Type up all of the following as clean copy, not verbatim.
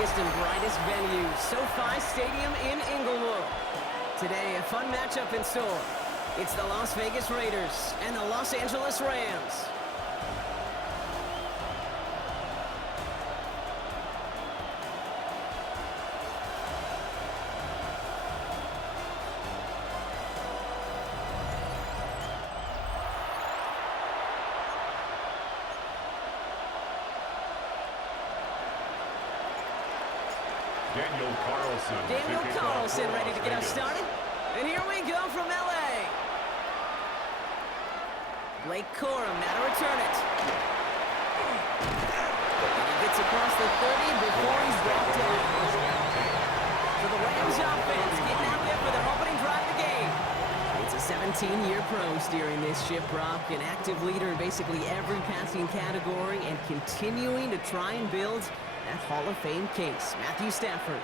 biggest and brightest venues, SoFi Stadium in Inglewood. Today, a fun matchup in store. It's the Las Vegas Raiders and the Los Angeles Rams. Daniel Carlson ready to get us started. And here we go from L.A. Blake Corum now to return it. And he gets across the 30 before he's brought down. So the Rams offense getting out there for their opening drive of the game. It's a 17-year pro steering this ship, Brock, an active leader in basically every passing category and continuing to try and build that Hall of Fame case. Matthew Stafford.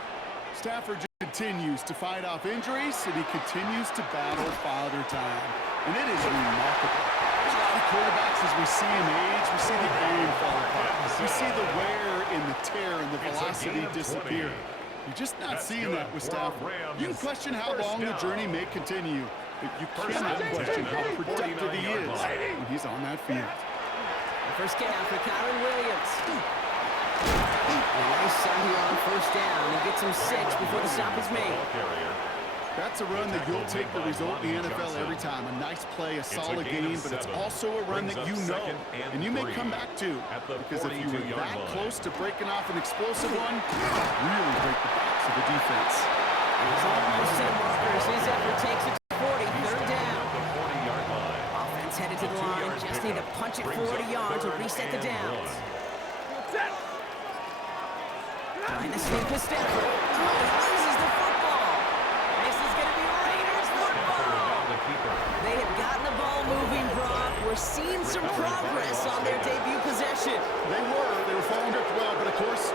Stafford continues to fight off injuries, and he continues to battle father time. And it is remarkable. There's a lot of quarterbacks as we see him age. We see the aim fall apart. We see the wear and the tear and the velocity disappear. You're just not seeing that with Stafford. You can question how long the journey may continue, but you cannot question how productive he is when he's on that field. The first down for Kyron Williams. A nice start here on first down. He gets him 6 before the stop is made. That's a run that you'll take the result in the NFL every time. A nice play, a solid game, but it's also a run that you know, and you may come back to. Because if you were that close to breaking off an explosive one, really break the backs of the defense. He's almost to the markers. His effort takes it to 40, third down. Offense headed to the line. Just need to punch it 40 yards or reset the downs. Trying to sneak with Stafford. Oh, he loses the football. This is going to be Raiders football. They have gotten the ball moving, Brock. We're seeing some progress on their debut possession. They were following up well, but of course,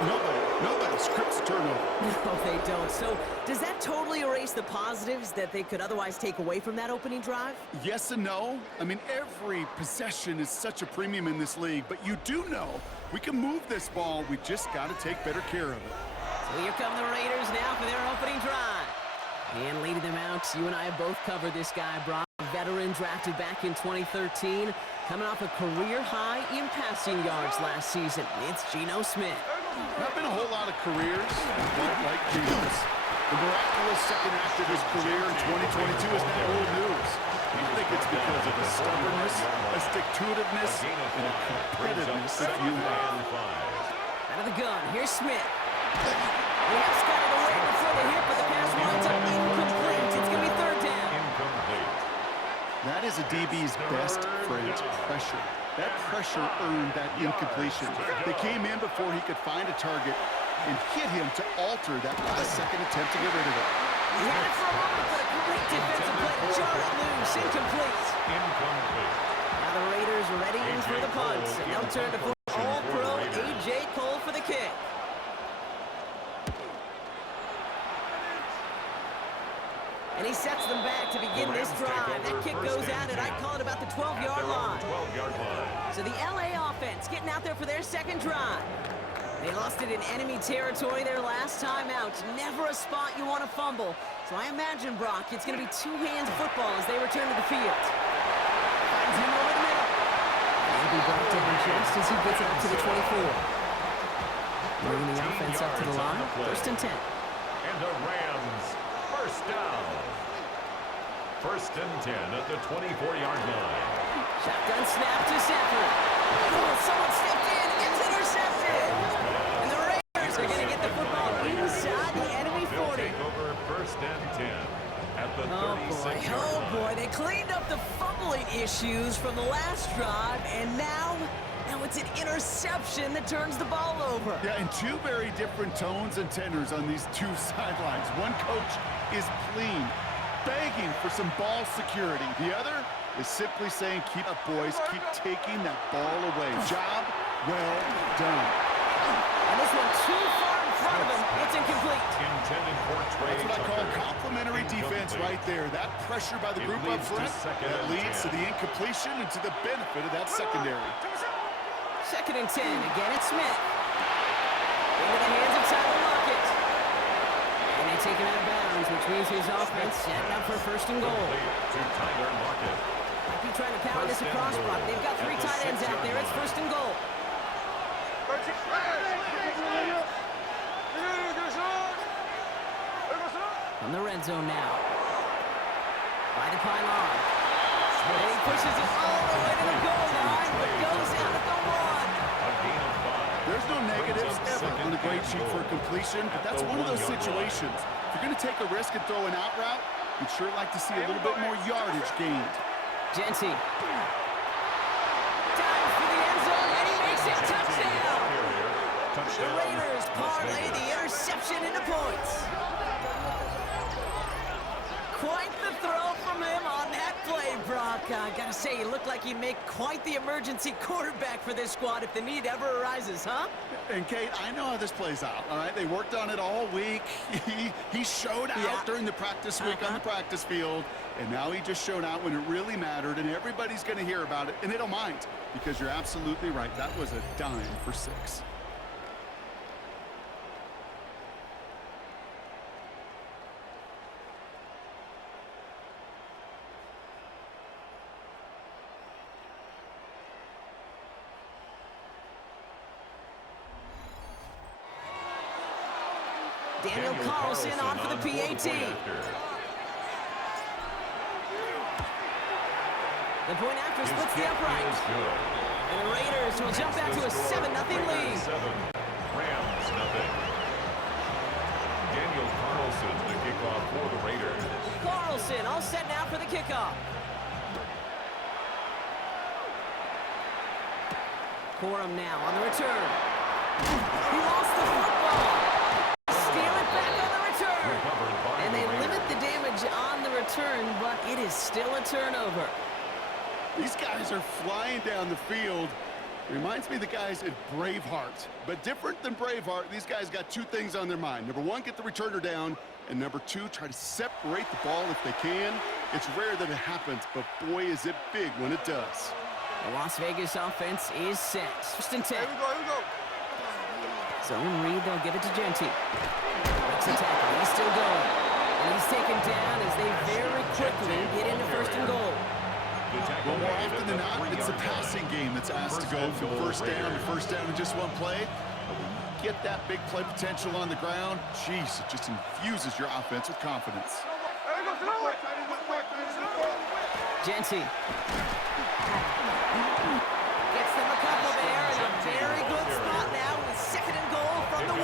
nobody scripts turnover. No, they don't. So, does that totally erase the positives that they could otherwise take away from that opening drive? Yes and no. I mean, every possession is such a premium in this league, but you do know we can move this ball. We just got to take better care of it. So here come the Raiders now for their opening drive. And leading them out, you and I have both covered this guy, Brock. A veteran drafted back in 2013, coming off a career high in passing yards last season. It's Geno Smith. Not been a whole lot of careers quite like Geno's. The miraculous second act of his career in 2022 is now old news. I think it's because of a stubbornness, a stick-to-itiveness, and a competitiveness that you have. Out of the gun, here's Smith. He has got it away before the hit, but the pass winds up incomplete. It's going to be third down. That is a DB's best phrase, pressure. That pressure earned that incompletion. They came in before he could find a target and hit him to alter that last-second attempt to get rid of it. He had it for a moment, but a great defensive play to jar it loose. Incomplete. Now the Raiders are ready for the punt, and they'll turn to All-Pro A.J. Cole for the kick. And he sets them back to begin this drive. That kick goes out, and I'd call it about the 12-yard line. So the L.A. offense getting out there for their second drive. They lost it in enemy territory their last time out. Never a spot you want to fumble. So I imagine, Brock, it's going to be two-hands football as they return to the field. Finds him over the middle. He'll be brought down just as he gets it up to the 24. Bringing the offense up to the line. First and 10. And the Rams, first down. First and 10 at the 24-yard line. Shotgun snap to Stafford. Oh, someone stepped in. It's intercepted. And the Raiders are going to get the football inside the enemy 40. Take over first and 10 at the 36-yard line. Oh, boy. They cleaned up the fumbling issues from the last drive, and now it's an interception that turns the ball over. Yeah, and two very different tones and tenors on these two sidelines. One coach is pleading, begging for some ball security. The other is simply saying, keep up, boys, keep taking that ball away. Job well done. And this one too far in front of him. It's incomplete. Intended for Trey. That's what I call complimentary defense right there. That pressure by the group up front, that leads to the incompletion and to the benefit of that secondary. Second and 10. Again, it's Smith. He Into the hands of Tyler Lockett. And they take him out of bounds, which means his offense setting up for first and goal. To Tyler Lockett. Might be trying to power this across, Brock. They've got 3 tight ends out there. It's first and goal. From the red zone now. By the pylon. And he pushes it all the way to the goal line, but goes out at the 1. There's no negatives ever on a great shoot for a completion, but that's one of those situations. If you're going to take a risk and throw an out route, you'd sure like to see a little bit more yardage gained. Genty. Dives for the end zone, and he makes it. Touchdown! The Raiders parlay the interception into points. Quite the throw from him on that play, Brock. I gotta say, he looked like he'd make quite the emergency quarterback for this squad if the need ever arises, huh? And, Kate, I know how this plays out, all right? They worked on it all week. He showed out during the practice week on the practice field, and now he just showed out when it really mattered, and everybody's going to hear about it, and they don't mind, because you're absolutely right. That was a dime for 6. Daniel Carlson on for the PAT. The point after splits the upright. And the Raiders will jump out to a 7-0 lead. Rams, nothing. Daniel Carlson, the kickoff for the Raiders. Carlson all set now for the kickoff. Corum now on the return. He lost the football. Steal it back on the return. And they limit the damage on the return, but it is still a turnover. These guys are flying down the field. It reminds me of the guys at Braveheart. But different than Braveheart, these guys got 2 things on their mind. Number 1, get the returner down. And number 2, try to separate the ball if they can. It's rare that it happens, but boy, is it big when it does. The Las Vegas offense is set. First and 10. Here we go. Zone read, they'll give it to Genty. Breaks the tackle, he's still going. And he's taken down as they very quickly get into first and goal. Well, more often than not, it's the passing game that's asked to go from first down in just 1 play. But when you get that big play potential on the ground, geez, it just infuses your offense with confidence. Genty. Gets them a couple there in a very good spot now with 2nd and goal from the 1.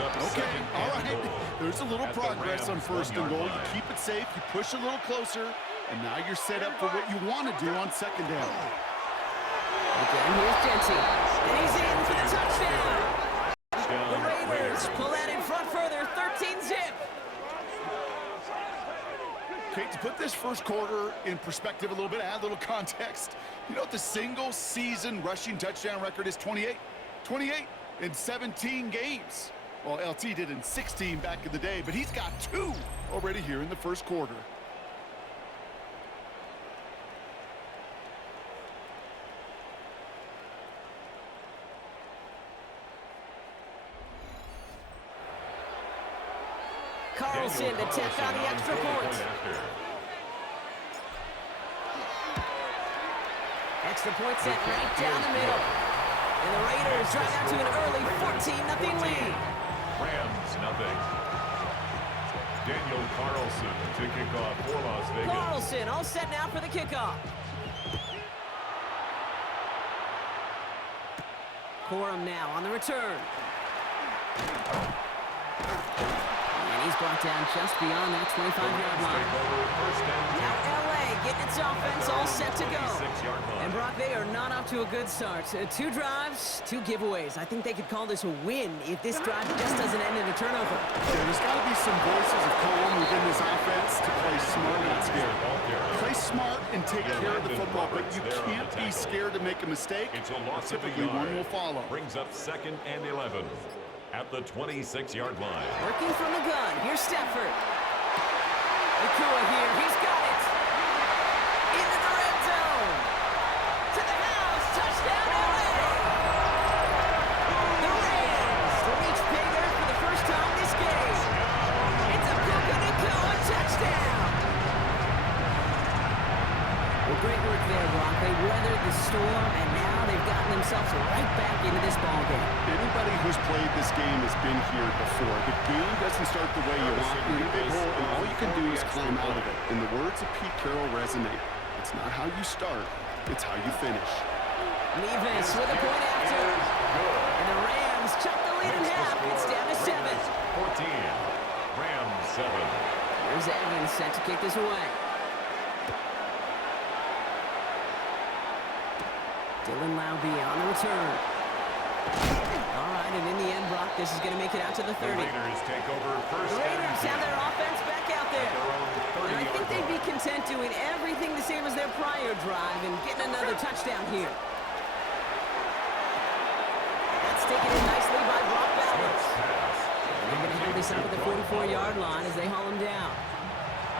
Okay, all right. There's a little progress on 1st and goal. You keep it safe, you push a little closer, and now you're set up for what you want to do on 2nd down. Again, here's Genty. And he's in for the touchdown. The Raiders pull that in front further, 13-zip. Okay, to put this first quarter in perspective a little bit, add a little context. You know what the single-season rushing touchdown record is? 28. 28 in 17 games. Well, LT did in 16 back in the day, but he's got 2 already here in the first quarter. Carlson to tack on the extra point. Extra point set right down the middle. And the Raiders drive out to an early 14-0 lead. Rams, nothing. Daniel Carlson to kick off for Las Vegas. Carlson all set now for the kickoff. Corum now on the return. And he's brought down just beyond that 25-yard line. Now LA getting its offense all set to go. And Brock, they are not off to a good start. 2 drives, 2 giveaways. I think they could call this a win if this drive just doesn't end in a turnover. Yeah, there's got to be some voices of calm within this offense to play smart, not scared. Play smart and take care of the football, but you can't be scared to make a mistake. Typically, one will follow. Brings up 2nd and 11 at the 26-yard line. Working from the gun. Here's Stafford. Nakua here. He's got it. Into the red zone. To the house. Touchdown, LA. The Rams the storm, and now they've gotten themselves right back into this ballgame. Anybody who's played this game has been here before. The game doesn't start the way you want. You're in a big hole, and all you can do is climb out of it. And the words of Pete Carroll resonate. It's not how you start, it's how you finish. Levis with a point after. And the Rams chuck the lead in half. It's down to 7. 14. Rams 7. Here's Evans set to kick this away. Dylan Laube on the return. All right, and in the end, Brock, this is going to make it out to the 30. The Raiders take over first. The Raiders have their offense back out there. And I think they'd be content doing everything the same as their prior drive and getting another touchdown here. That's taken in nicely by Brock Bowers. They're going to hold this up at the 44-yard line as they haul him down.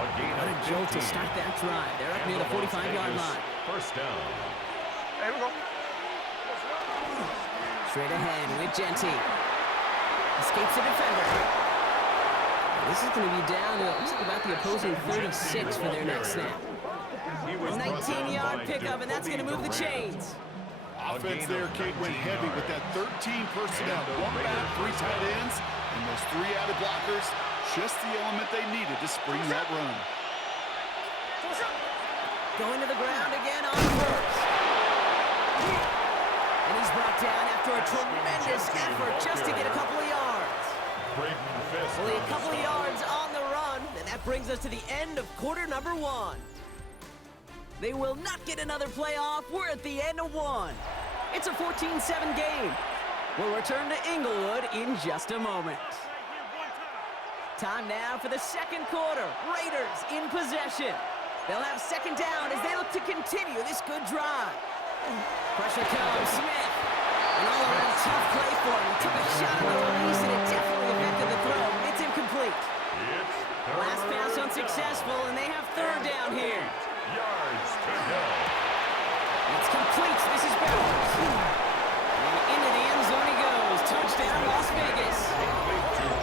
What a jolt to start that drive. They're up near the 45-yard line. First down. There we go. Straight ahead with Genty. Escapes the defender. This is going to be down to looks like about the opposing 36 for their next snap. A 19-yard pickup, and that's going to move the chains. Offense there, Kate, went heavy with that 13 personnel. 1 back, 3 tight ends, and those 3 added blockers. Just the element they needed to spring that run. Going to the ground again on first. And he's brought down after a tremendous effort just to get a couple of yards. Only a couple of yards on the run, and that brings us to the end of quarter number 1. They will not get another play off. We're at the end of 1. It's a 14-7 game. We'll return to Inglewood in just a moment. Time now for the second quarter. Raiders in possession. They'll have second down as they look to continue this good drive. Pressure comes, Smith. An all-around tough play for him. He took a shot on the release, and it definitely affected the throw. It's incomplete. Last pass unsuccessful, and they have third down here. Yards to go. It's complete. This is Bowers. And into the end zone he goes. Touchdown, Las Vegas.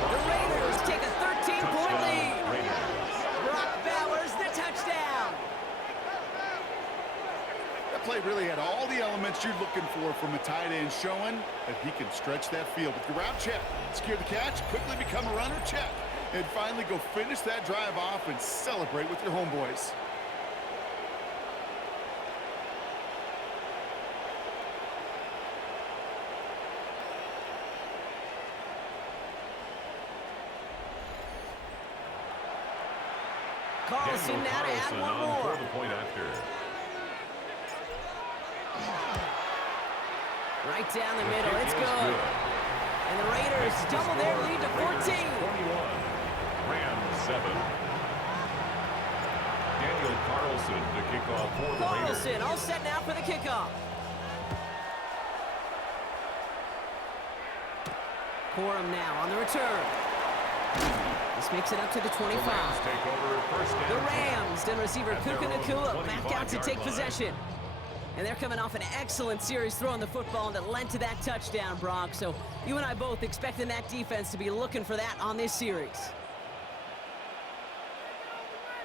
The Raiders take a 13-point lead. Brock Bowers, the touchdown. That play really had all the elements you're looking for from a tight end, showing that he can stretch that field. With your route, check. Secure the catch, quickly become a runner, check. And finally go finish that drive off and celebrate with your homeboys. Carlson now to add one more. The point after. Right down the middle. It's good. And the Raiders double their lead to 14. 21. Rams 7. Daniel Carlson to kick off for the Raiders. Carlson all set now for the kickoff. Corum now on the return. This makes it up to the 25. The Rams take over first down. The Rams and receiver Kuka Nakua back out to take possession. And they're coming off an excellent series throwing the football that led to that touchdown, Brock. So you and I both expecting that defense to be looking for that on this series.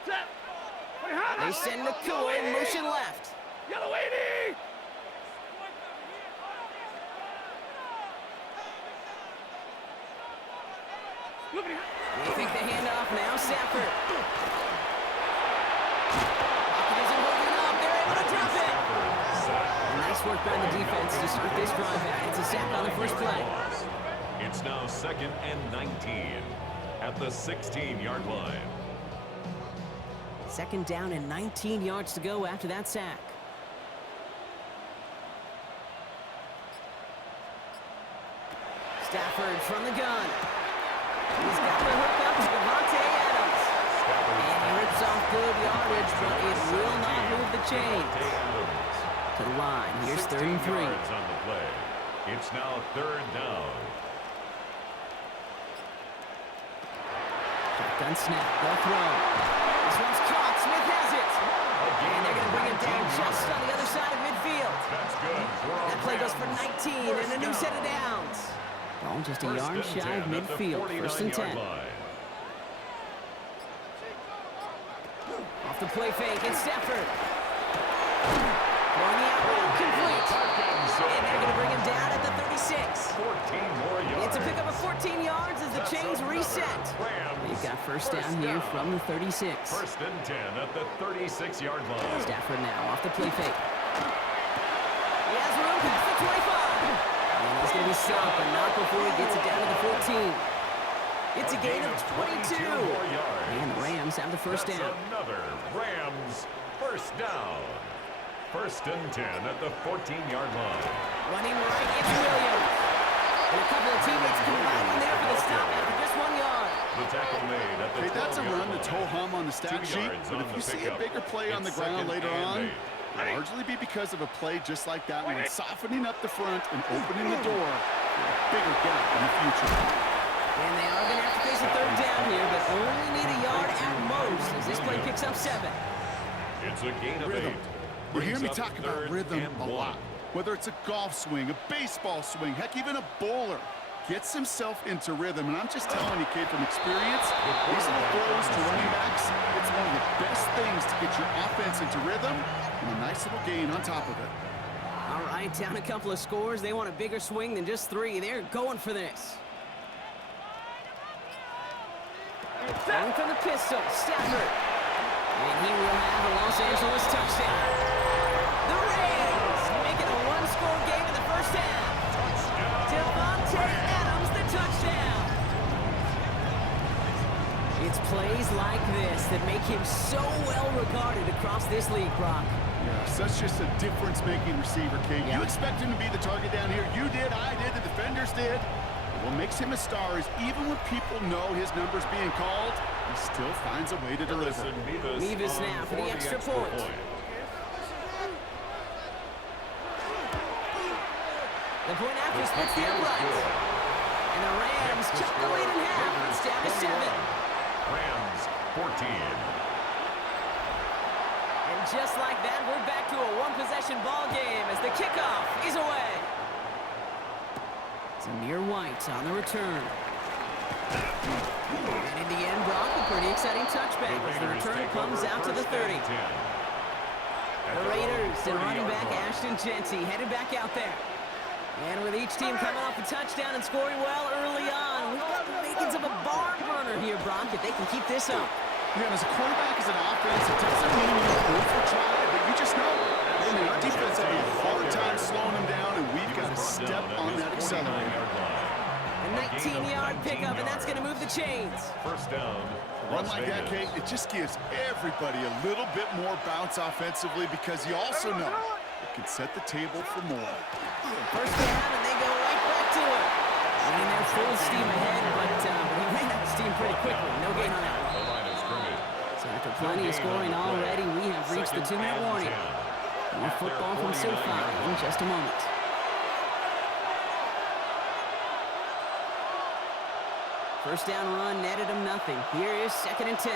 They send Nakua in motion left. Yellow 80! They take the handoff now, Stafford. Pocket isn't holding up. They're able to drop it. Nice work by the defense to start this drive out. It's a sack on the first play. It's now 2nd and 19 at the 16-yard line. 2nd down and 19 yards to go after that sack. Stafford from the gun. He's got the hook up to Devontae Adams. And he rips off good yardage, but it will not move the chains. To the line. Here's 3rd and 3. Yards on the play. It's now 3rd down. Shotgun snap. They'll throw. This one's caught. Smith has it. And they're going to bring it down just on the other side of midfield. That's good. That play goes for 19 and a new set of downs. Ball just a yard shy of midfield. 1st and 10. Off the play fake, it's Stafford. Throwing the out route, more yards. It's a pickup of 14 yards as the chains reset. They've got first down here from the 36. First and 10 at the 36-yard line. Stafford now off the play fake. He has room past the 25. And he's going to be stopped, but not before he gets it down to the 14. It's a gain of 22. And the Rams have the first down. Another Rams first down. First and 10 at the 14-yard line. Running right, it's Williams. And a couple of teammates combining there for the stop after just 1 yard. The tackle made at the Hey, that's a 12-yard run that's ho-hum on the stat 2 sheet, yards but on if the you see a pickup. bigger play on the It's ground second later and on, 8. it'll largely be because of a play just like that one, softening up the front and opening the door for a bigger gap in the future. And they are going to have to face a third down here, but only need a yard at most as this play picks up 7. It's a gain of 8. You hear me Brings up talk about third rhythm and a 1. lot. Whether it's a golf swing, a baseball swing, heck, even a bowler gets himself into rhythm. And I'm just telling you, kid, from experience, these little throws to running backs, it's one of the best things to get your offense into rhythm and a nice little gain on top of it. All right, down a couple of scores. They want a bigger swing than just 3. They're going for this. Going from the pistol, Stafford. And he will have the Los Angeles touchdown. The Rams making a one-score game in the first half. Devontae Adams, the touchdown. It's plays like this that make him so well regarded across this league, Brock. Yeah, such just a difference-making receiver, Kate. Yeah. You expect him to be the target down here. You did, I did, the defenders did. What makes him a star is even when people know his number's being called, he still finds a way to deliver. Nevis now for the extra point. The point after splits the uprights. And the Rams chop the lead in half. It's down to 7. Rams 14. And just like that, we're back to a one-possession ball game as the kickoff is away. Zamir White on the return. And in the end, Brock, a pretty exciting touchback as the return comes out to the 30. The Raiders and running back Ashton Genty headed back out there. And with each team coming off a touchdown and scoring well early on, we've got the makings of a barn burner here, Brock, if they can keep this up. Yeah, and as a quarterback, as an offense, it doesn't mean you're going for try, but you just know. Man, our defense having a hard time slowing them down, and we've got to step on that accelerator. A 19-yard pickup, and that's going to move the chains. First down. Run like that, Kate, it just gives everybody a little bit more bounce offensively because you also know it can set the table for more. First down, and they go right back to it. I mean, they're full steam ahead, but he ran out of steam pretty quickly. No gain on that one. The line of scrimmage. So after plenty of scoring already, we have reached the 2-minute warning. More football from SoFi in just a moment. First down run netted him nothing. Here is 2nd and 10.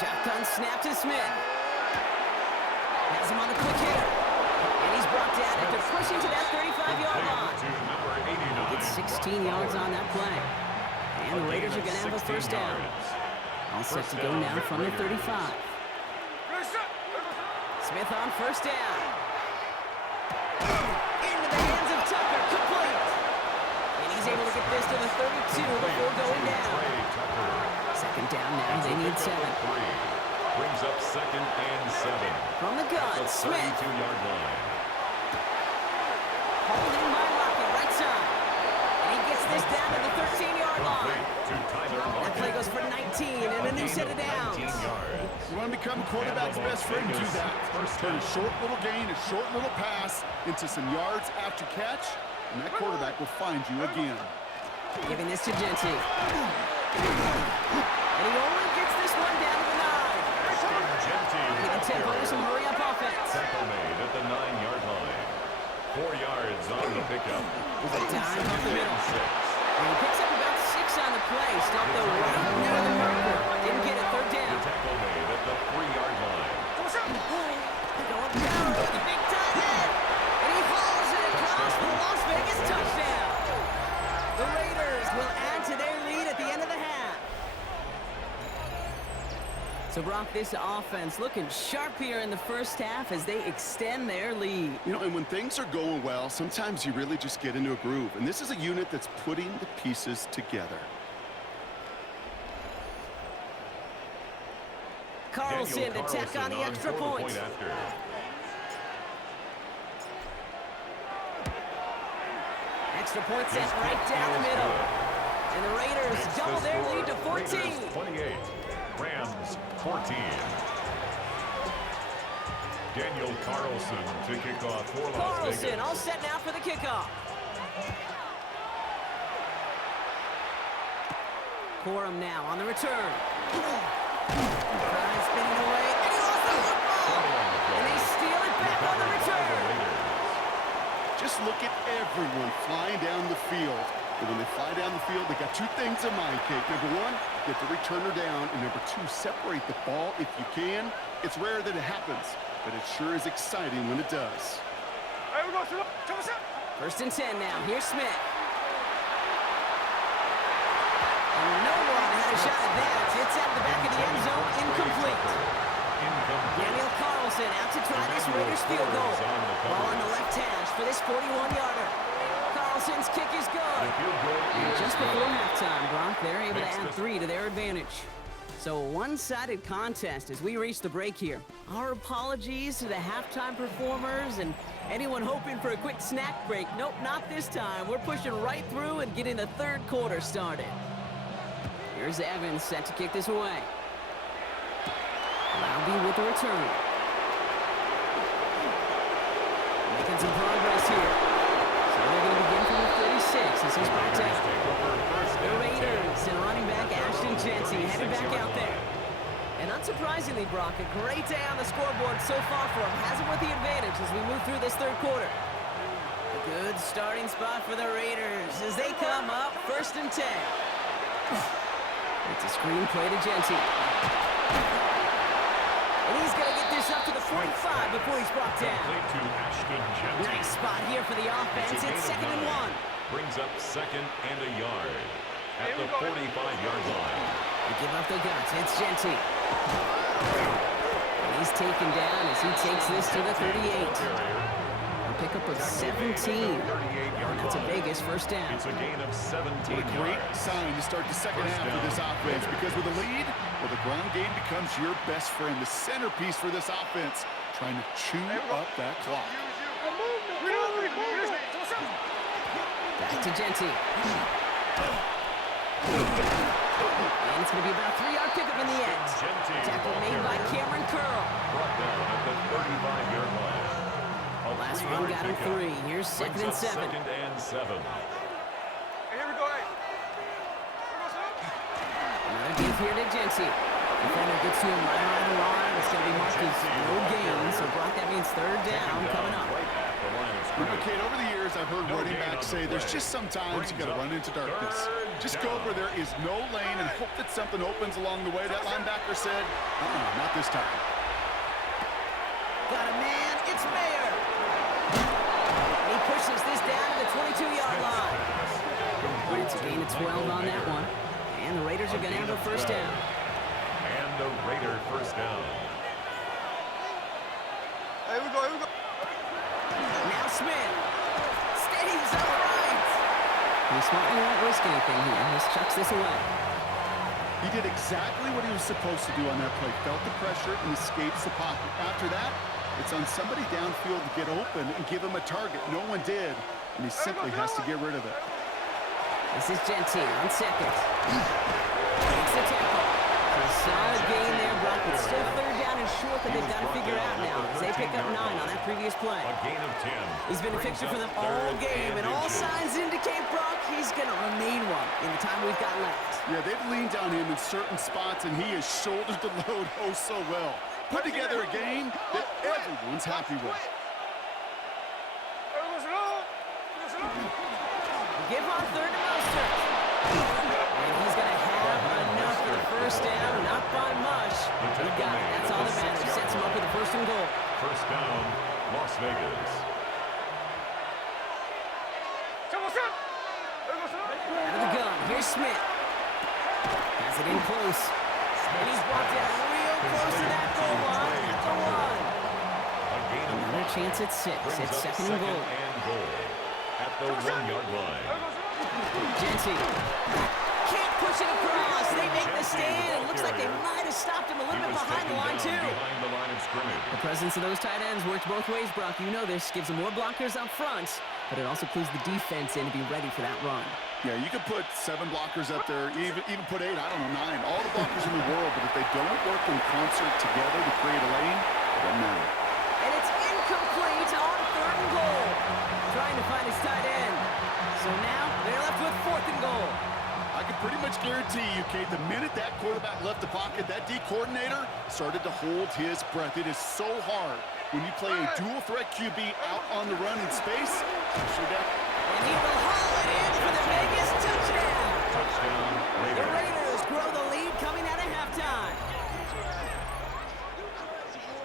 Shotgun snap to Smith. Has him on the quick hitter. And he's brought down after pushing to that 35-yard line. It's 16 yards on that play. And the Raiders are going to have a first down. All set to go now from the 35. Smith on first down. Into the hands of Tucker, complete. And he's able to get this to the 32 before going down. Second down now, they need 7. Brings up 2nd and 7. From the gun, The Smith. 32-yard line. Holding by Lockett, right side. And he gets this down to the 13-yard line. To Tyler That Lockett. play goes for 19 and a new set of downs. 19 yards. You want to become a quarterback's best friend, do that. Turn a short little gain, a short little pass into some yards after catch, and that quarterback will find you again. Giving this to Genty. And he only gets this one down to the 9. Genty. With a tempo to some hurry-up offense. Tackle made at the 9-yard line. 4 yards on the pickup. With a dime up the middle. 6. And he picks up about 6 on the play. Stopped though right near the marker. Didn't get it, third down. The tackle made at the 3-yard line. Going down with the big tight end. And he hauls it across the Las Vegas touchdown. The Raiders will add to their lead at the end of the half. So, Brock, this offense looking sharp here in the first half as they extend their lead. You know, and when things are going well, sometimes you really just get into a groove. And this is a unit that's putting the pieces together. Carlson to tack on the extra point. Extra point sent right down the middle. And the Raiders double their lead to 14. Raiders 28, Rams 14. Daniel Carlson to kick off for Las Vegas. Carlson all set now for the kickoff. Corum now on the return. Spinning away, and he lost the football. And they steal it back on the return. Just look at everyone flying down the field. And when they fly down the field, they got two things in mind, Kate. Number one, get the returner down. And number two, separate the ball if you can. It's rare that it happens, but it sure is exciting when it does. First and 10 now. Here's Smith. And no one had a shot at that. It's at the back of the end zone. Incomplete. Daniel Carlson out to try this Raiders field goal. Ball on the left hash for this 41-yarder. Carlson's kick is good. And just before halftime, Brock, they're able to add 3 to their advantage. So a one-sided contest as we reach the break here. Our apologies to the halftime performers and anyone hoping for a quick snack break. Nope, not this time. We're pushing right through and getting the third quarter started. Here's Evans set to kick this away. Lowby with the return. Making some progress here. So they're going to begin from the 36 as he's brought down. The Raiders and running back Ashton Jeanty headed back out there. And unsurprisingly, Brock, a great day on the scoreboard so far for him. Has him with the advantage as we move through this third quarter. A good starting spot for the Raiders as they come up first and 10. It's a screen play to Jeanty. And he's going to get this up to the 45 before he's brought down. Nice spot here for the offense. It's 2nd and 1. Brings up 2nd and a yard at the 45-yard line. They give up the guts. It's Jeanty. And he's taken down as he takes this to the 38. A pickup of 17. And that's a Vegas first down. It's a gain of 17 What a great sign to start the second half of this offense, because with a lead, well, the ground game becomes your best friend, the centerpiece for this offense, trying to chew up that clock. Back to Jeanty. And it's going to be about a 3-yard pickup in the end. Tackle made by Cameron Curl. Brought down at the 35-yard line. Last run got him 3. Here's 2nd and 7. 2nd and 7. Another give here to Jeanty. Defender gets to him right around the line. It's going to be marked as no gain. So, Brock, that means third down coming up. You know, Kate, over the years, I've heard running backs say there's just sometimes you got to run into darkness. Just go where there is no lane and hope that something opens along the way. That linebacker said, not this time. Got a man. It's Mayer. He pushes this down to the 22-yard line. It's a gain of 12 on that one. And the Raiders are going to have a first down. And the Raider first down. Here we go. Now Smith stays upright. He's smart and won't risk anything here. Just chucks this away. He did exactly what he was supposed to do on that play. Felt the pressure and escapes the pocket. After that, it's on somebody downfield to get open and give him a target. No one did, and he simply has to get rid of it. This is Jeanty on 2nd. Takes the tackle. A solid gain there, Brock. It's still 3rd down and short that they've got to figure out now. They pick up 9 on that previous play. A gain of 10. He's been a fixture for them all game, and all signs indicate, Brock, he's going to remain one in the time we've got left. Yeah, they've leaned on him in certain spots, and he has shouldered the load oh so well. Put together a game that everyone's happy with. Give on 3rd and Mostert. And he's going to have enough for the first down, not by much. He got it. That's all that matters. Sets him up with the 1st and goal. First down, Las Vegas. Out of the gun. Here's Smith. Has it in close. And he's brought down real close to that goal line at the 1. Another chance at 6. It's second and goal. At the 1-yard line. Jency can't push it across. They make the stand. It looks like they might have stopped him a little bit behind the line, too. The presence of those tight ends works both ways, Brock. You know this. Gives them more blockers up front, but it also clues the defense in to be ready for that run. Yeah, you could put 7 blockers up there, even put 8, I don't know, 9. All the blockers in the world, but if they don't work in concert together to create a lane, it doesn't matter. And it's incomplete on 3rd and goal. Trying to find his tight end. So now they're left with 4th and goal. I can pretty much guarantee you, Kate, the minute that quarterback left the pocket, that D coordinator started to hold his breath. It is so hard when you play a dual-threat QB out on the run in space. And he will haul it in for the biggest touchdown. The Raiders grow the lead coming out of halftime.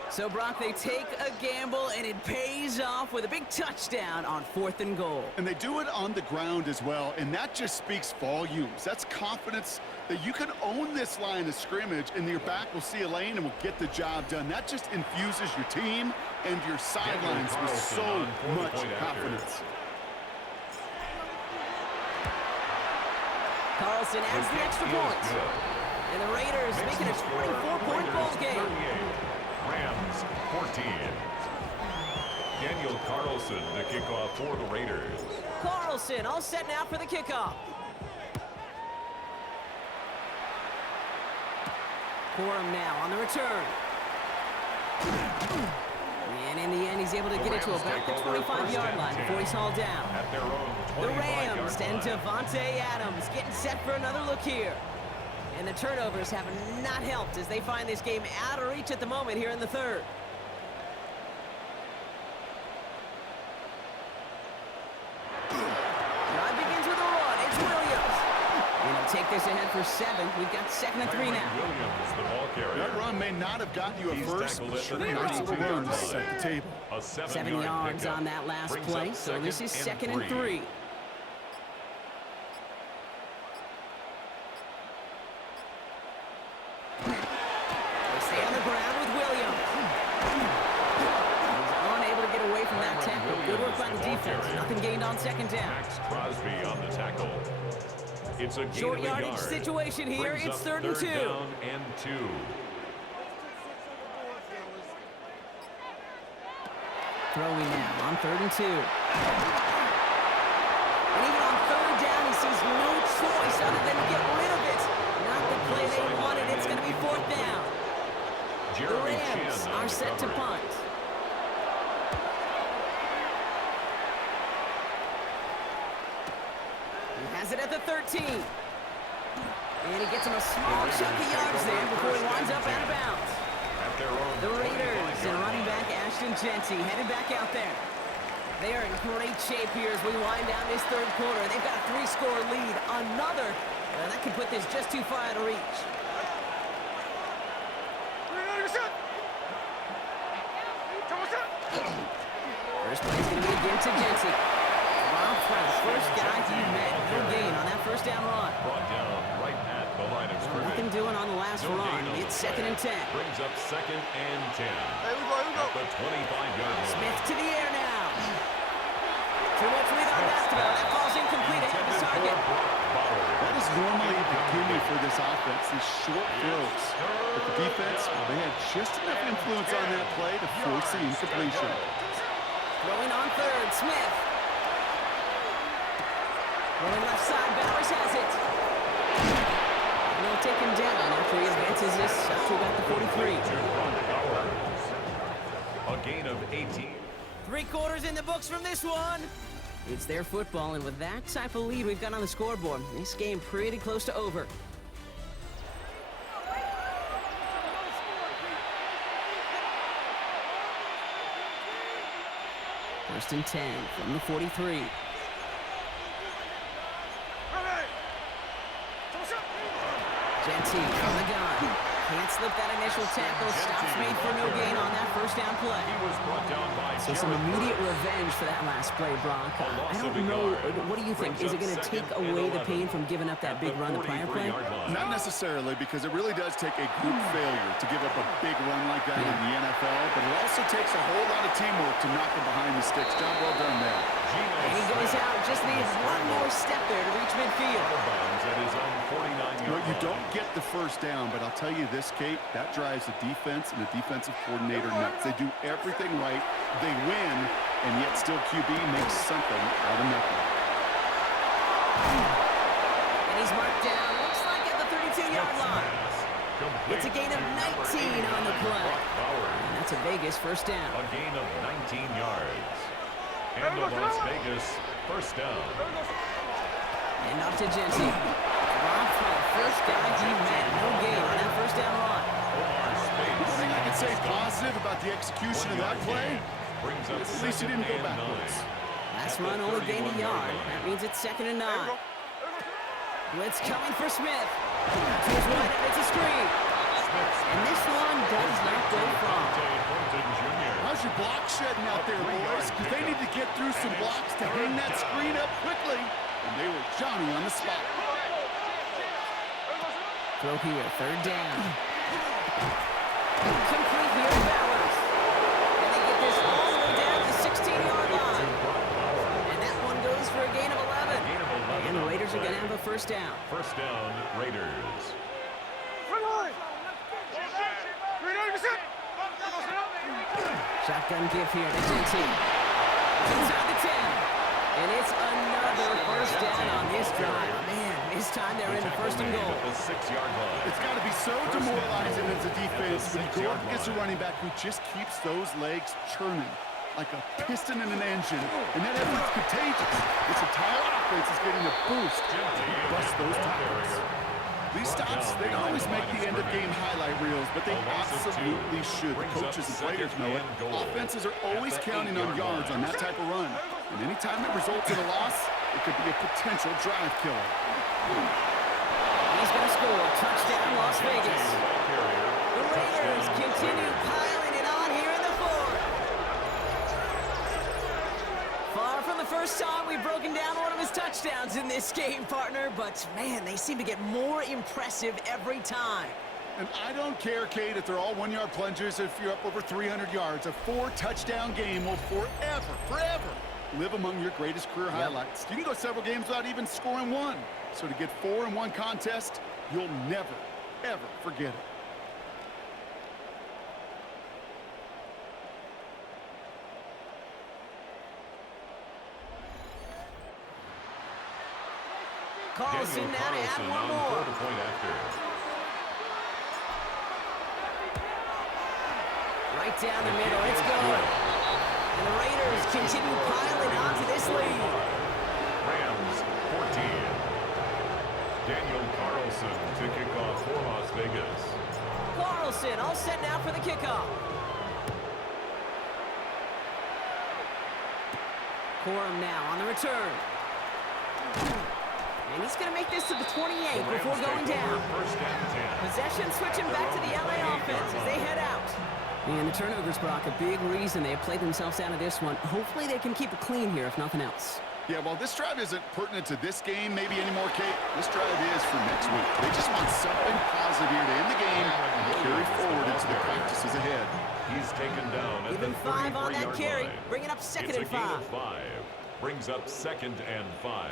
So, Brock, they take a gamble, and it pays off with a big touchdown on 4th and goal. And they do it on the ground as well, and that just speaks volumes. That's confidence that you can own this line of scrimmage, and your back will see a lane and will get the job done. That just infuses your team and your sidelines with so much confidence. Carlson adds the extra point. And the Raiders make it a 24-point ball game. Rams 14. Daniel Carlson the kickoff for the Raiders. Carlson all set now for the kickoff. Corum now on the return. And in the end, he's able to get it to about the 25-yard line before he's hauled down. At their own The Rams and Devontae Adams getting set for another look here. And the turnovers have not helped as they find this game out of reach at the moment here in the 3rd. Drive begins with a run. It's Williams. And he'll take this ahead for 7. We've got 2nd and 3 now. Williams, the ball carrier. That run may not have gotten you a first, but sure, nice little run to set the table. A 7 yards on that last play, so this is 2nd and 3. Stay on the ground with Williams. He's unable to get away from that tackle. Good work by the defense. Nothing gained on 2nd down. Max Crosby on the tackle. It's a gain Short of a yardage yard. situation here. Brings It's up 3rd and 2. down and 2. Throwing now on 3rd and 2. And even on 3rd down, he sees no choice other than to get rid of it. Not the play they wanted. It's going to be 4th down. The Rams are set to punt. He has it at the 13. And he gets him a small chunk of yards there before he winds up out of bounds. The Raiders and running back Ashton Jency headed back out there. They are in great shape here as we wind down this 3rd quarter. They've got a 3-score lead. Another, that could put this just too far out of reach. First play is going to be again to Jency. Rob Fred, first guy he met. No gain on that 1st down run. Brought down right at the line of scrimmage. Nothing doing on the last run. It's 2nd and 10. Brings up 2nd and 10. Here we go. At the 25-yard line. Smith to the air now. Too much lead on basketball. That ball's incomplete ahead of his target. That is normally the gimme for this offense, these short throws. But the defense, they had just enough influence on that play to force the incompletion. Throwing on 3rd, Smith. Rolling left side, Bowers has it. And they'll take him down after he advances this up to about the 43. A gain of 18. 3 quarters in the books from this one. It's their football, and with that type of lead we've got on the scoreboard, this game pretty close to over. First and 10 from the 43. Jency from the gun. Can't slip that initial tackle. Stops made for no gain on that first down play. He was brought down by So some immediate revenge for that last play, Brock. I don't know. What do you think? Is it going to take away the pain from giving up that big run the prior play? Not necessarily, because it really does take a group failure to give up a big run like that in the NFL, but it also takes a whole lot of teamwork to knock him behind the sticks. Job well done there. And he goes out, just needs one more step there to reach midfield. You don't get the first down, but I'll tell you this, Kate, that drives the defense and the defensive coordinator nuts. They do everything right, they win, and yet still QB makes something out of nothing. And he's marked down, looks like at the 32-yard line. It's a gain of 19 on the play. And that's a Vegas first down. A gain of 19 yards. And the Las Vegas first down. And off to Genty. Rob for a first down. He met no gain on that first down run. One thing I can say positive about the execution of that play, at least he didn't go backwards. Last run only gained a yard. That means it's 2nd and 9. Blitz coming for Smith. To his right, it's a screen. And this one does not go far. How's your block shedding out there, boys? Because they need to get through some blocks to hang that screen up quickly. And they were Johnny on the spot. Throw here, 3rd down. Complete here to Bowers. And they get this all the way down to the 16-yard line. And that one goes for a gain of 11. And the Raiders are going to have a first down. First down, Raiders. Shotgun give here to Genty. Inside the 10. And it's another first down on this drive. Man, this time they're in the 1st and goal. The 6-yard line. It's got to be so demoralizing as a defense when you go up against a running back who just keeps those legs churning like a piston in an engine. And that effort's contagious. This entire offense is getting a boost to bust those tackles. These stops, they don't always make the end-of-game highlight reels, but they absolutely should. The coaches and players know it. Offenses are always counting on yards on that type of run. And anytime it results in a loss, it could be a potential drive killer. He's going to score. Touchdown, Las Vegas. The Raiders continue piling it on here in the 4th. Far from the first time we've broken down one of his touchdowns in this game, partner. But, man, they seem to get more impressive every time. And I don't care, Kate, if they're all 1-yard plungers, if you're up over 300 yards. A 4-touchdown game will forever live among your greatest career highlights. You can go several games without even scoring one. So to get 4 in one contest, you'll never, ever forget it. Carlson now to add one more. Right down the middle, it's good. And the Raiders continue piling onto this lead. Rams 14. Daniel Carlson to kick off for Las Vegas. Carlson all set now for the kickoff. Corum now on the return. And he's going to make this to the 28 before going down. Possession switching back to the LA offense as they head out. And the turnovers, Brock, a big reason they have played themselves out of this one. Hopefully they can keep it clean here, if nothing else. Yeah, well, this drive isn't pertinent to this game maybe anymore, Kate. This drive is for next week. They just want something positive here to end the game and carry forward into the practices ahead. He's taken down at Give him 5 on that carry, bringing up 2nd and 5. Brings up 2nd and 5.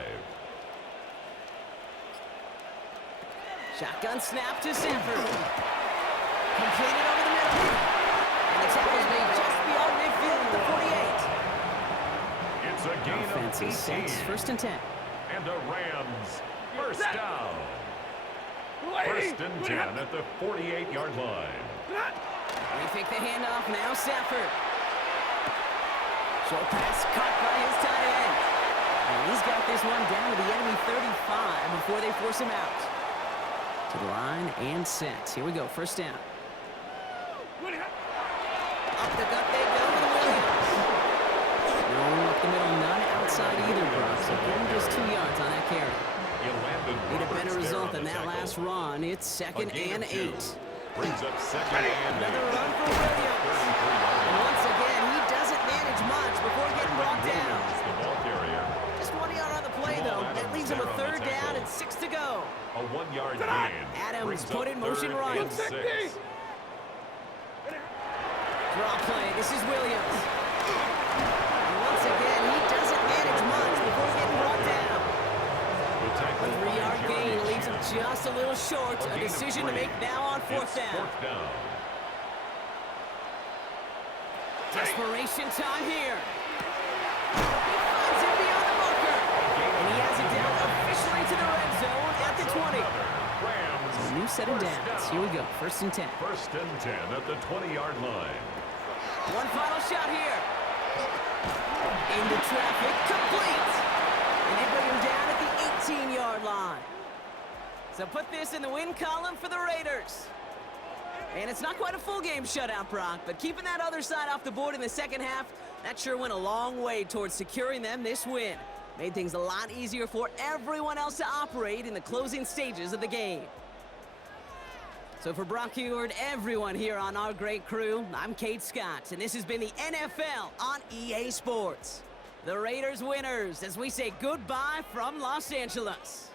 Shotgun snap to Sanford. Completed over the middle. And the tackle is made just beyond midfield at the 48. It's a gain Offense of 18. is 6, 1st and 10. And the Rams first down. 1st and 10 at the 48-yard line. They fake the handoff, now Sanford. Short pass caught by his tight end. And he's got this one down to the enemy 35 before they force him out. To the line and set. Here we go, first down. Up the gut they go with Williams. No up the middle, none outside either, Brock. So give him just 2 yards on that carry. Need a better result than that last run. It's 2nd and 8. Brings up second and Another run for Williams. And once again, he doesn't manage much before getting brought down. The ball carrier. Just 1 yard on the play, though. That leaves him a third down and 6 to go. A 1-yard gain. Adams put in motion right. Draw play. This is Williams. And once again, he doesn't manage much before getting brought down. A 3-yard gain leaves him just a little short. A decision to make now on fourth down. Desperation time here. He finds it beyond the marker. And he has it down officially to the red zone at the 20. So a new set of downs. Here we go. 1st and 10. 1st and 10 at the 20-yard line. One final shot here. Into traffic. Complete. And they bring him down at the 18-yard line. So put this in the win column for the Raiders. And it's not quite a full game shutout, Brock, but keeping that other side off the board in the second half, that sure went a long way towards securing them this win. Made things a lot easier for everyone else to operate in the closing stages of the game. So for Brock Heward, everyone here on our great crew, I'm Kate Scott, and this has been the NFL on EA Sports. The Raiders winners as we say goodbye from Los Angeles.